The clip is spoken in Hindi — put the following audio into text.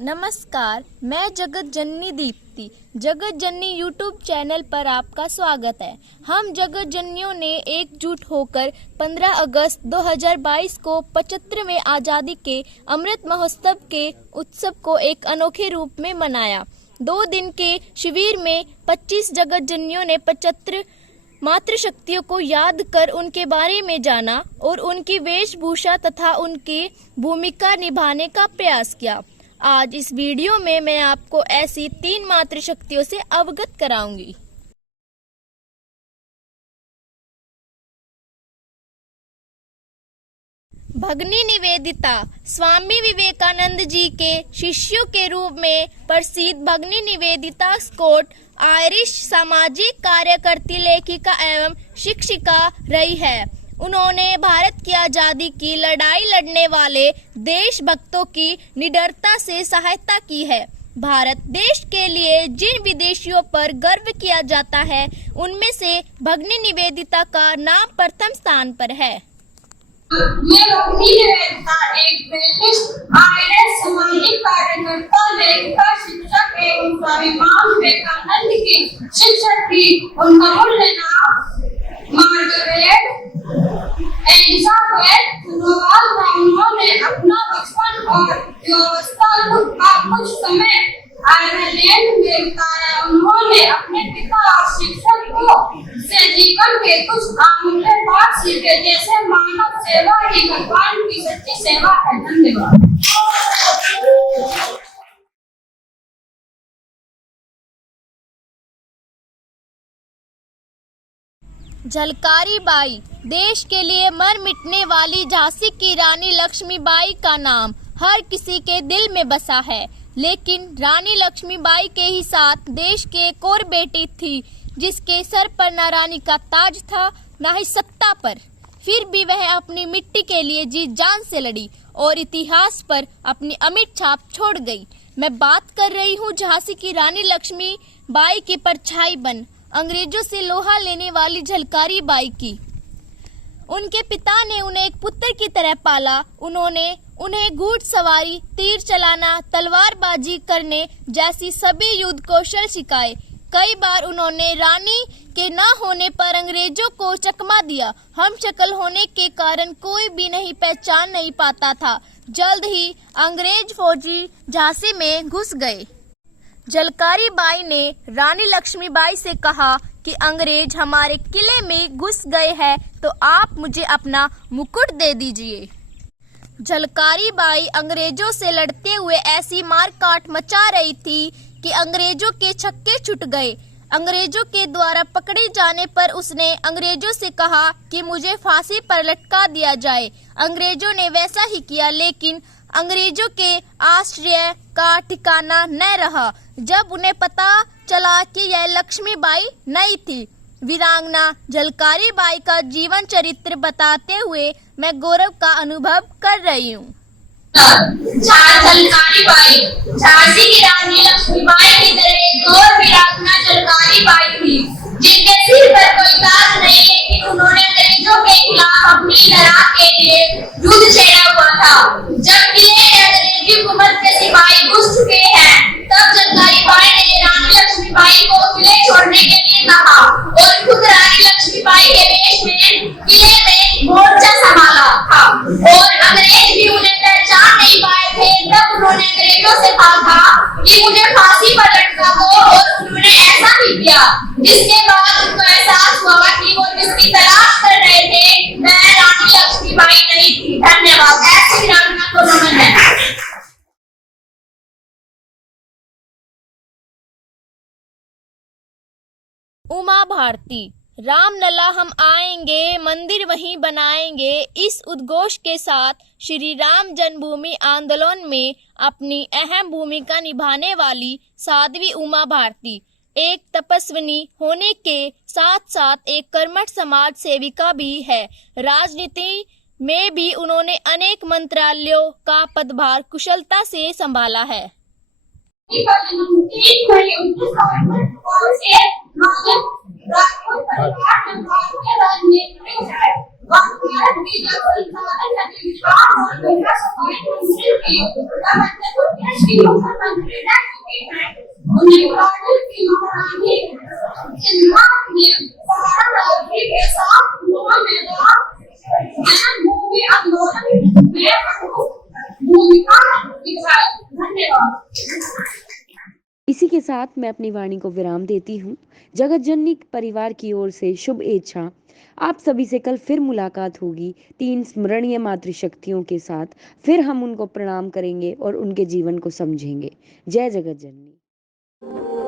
नमस्कार, मैं जगत जननी दीप्ति। जगत जननी यूट्यूब चैनल पर आपका स्वागत है। हम जगत जननियों ने एकजुट होकर 15 अगस्त 2022 को 75वें आज़ादी के अमृत महोत्सव के उत्सव को एक अनोखे रूप में मनाया। 2 दिन के शिविर में 25 जगत जननियों ने 75 मातृशक्तियों को याद कर उनके बारे में जाना और उनकी वेशभूषा तथा उनकी भूमिका निभाने का प्रयास किया। आज इस वीडियो में मैं आपको ऐसी 3 मातृशक्तियों से अवगत कराऊंगी। भगनी निवेदिता स्वामी विवेकानंद जी के शिष्यों के रूप में प्रसिद्ध भगनी निवेदिता स्कॉट आयरिश सामाजिक कार्यकर्ती, लेखिका एवं शिक्षिका रही है। उन्होंने भारत की आज़ादी की लड़ाई लड़ने वाले देशभक्तों की निडरता से सहायता की है। भारत देश के लिए जिन विदेशियों पर गर्व किया जाता है, उनमें से भगनी निवेदिता का नाम प्रथम स्थान पर है। ये भगनी निवेदिता एक ब्रिटिश आयरिश सामाजिक कार्यकर्ता, लेखिका, शिक्षक एवं स्वामी विवेकानंद की शिक्षक थी। उनका मूल नाम मार्गरेट एलिजाबेथ नोवाल था। उन्होंने अपना बचपन और युवावस्था का कुछ समय आयरलैंड में बिताया। उन्होंने अपने पिता और शिक्षक से जीवन के कुछ अमूल्य पाठ सीखे, जैसे मानव सेवा ही भगवान की सच्ची सेवा है। धन्यवाद। झलकारी बाई देश के लिए मर मिटने वाली झांसी की रानी लक्ष्मीबाई का नाम हर किसी के दिल में बसा है। लेकिन रानी लक्ष्मीबाई के ही साथ देश की एक और बेटी थी, जिसके सर पर न रानी का ताज था, न ही सत्ता पर। फिर भी वह अपनी मिट्टी के लिए जी जान से लड़ी और इतिहास पर अपनी अमिट छाप छोड़ गई। मैं बात कर रही हूँ झांसी की रानी लक्ष्मीबाई की परछाई बन अंग्रेजों से लोहा लेने वाली झलकारी बाई की। उनके पिता ने उन्हें एक पुत्र की तरह पाला। उन्होंने उन्हें घुड़सवारी, तीर चलाना, तलवारबाजी करने जैसी सभी युद्ध कौशल सिखाए। कई बार उन्होंने रानी के न होने पर अंग्रेजों को चकमा दिया। हम शक्ल होने के कारण कोई भी नहीं पहचान नहीं पाता था। जल्द ही अंग्रेज फौजी झांसी में घुस गए। झलकारी बाई ने रानी लक्ष्मीबाई से कहा कि अंग्रेज हमारे किले में घुस गए हैं, तो आप मुझे अपना मुकुट दे दीजिए। झलकारी बाई अंग्रेजों से लड़ते हुए ऐसी मारकाट मचा रही थी कि अंग्रेजों के छक्के छूट गए। अंग्रेजों के द्वारा पकड़े जाने पर उसने अंग्रेजों से कहा कि मुझे फांसी पर लटका दिया जाए। अंग्रेजों ने वैसा ही किया, लेकिन अंग्रेजों के आश्चर्य का ठिकाना न रहा जब उन्हें पता चला कि यह लक्ष्मीबाई नहीं थी। वीरांगना झलकारी बाई का जीवन चरित्र बताते हुए मैं गौरव का अनुभव कर रही हूँ। झलकारी बाई झांसी की रानी लक्ष्मीबाई की तरह एक और वीरांगना झलकारी बाई थी, जिनके सिर पर कोई ताज नहीं, लेकिन उन्होंने अंग्रेजों के खिलाफ अपनी लड़ाई के लिए युद्ध छेड़ा हुआ था। जब किले में अंग्रेजी हुकूमत के सिपाही घुस चुके हैं, तब झलकारी बाई ने रानी लक्ष्मीबाई को किले छोड़ने के लिए कहा और खुद रानी लक्ष्मीबाई के वेश में किले में मोर्चा संभाला था और अंग्रेज भी उन्हें पहचान नहीं पाए थे। तब उन्होंने अंग्रेजों से कहा कि मुझे फांसी पर लटका दो, और उन्होंने ऐसा ही किया। जिसके बाद उनको एहसास हुआ कि वो जिसकी तलाश कर रहे थे वह रानी लक्ष्मीबाई नहीं थी। धन्यवाद। ऐसी वीरांगना को नमन है। उमा भारती रामलला हम आएंगे, मंदिर वहीं बनाएंगे, इस उद्घोष के साथ श्री राम जन्मभूमि आंदोलन में अपनी अहम भूमिका निभाने वाली साध्वी उमा भारती एक तपस्विनी होने के साथ साथ एक कर्मठ समाज सेविका भी है। राजनीति में भी उन्होंने अनेक मंत्रालयों का पदभार कुशलता से संभाला है। वह भारत की जल संसाधन नदी विकास और गंगा सफाई मंत्री की उत्तर की मुख्यमंत्री रह चुकी है। उन्हें भारत की महारानी इंदिरा ने सहारा नदी के साथ भूमि आंदोलन में भूमिका निभाई। धन्यवाद। इसी के साथ मैं अपनी वाणी को विराम देती हूँ। जगत जननी परिवार की ओर से शुभ इच्छा। आप सभी से कल फिर मुलाकात होगी 3 स्मरणीय मातृशक्तियों के साथ। फिर हम उनको प्रणाम करेंगे और उनके जीवन को समझेंगे। जय जगत जननी।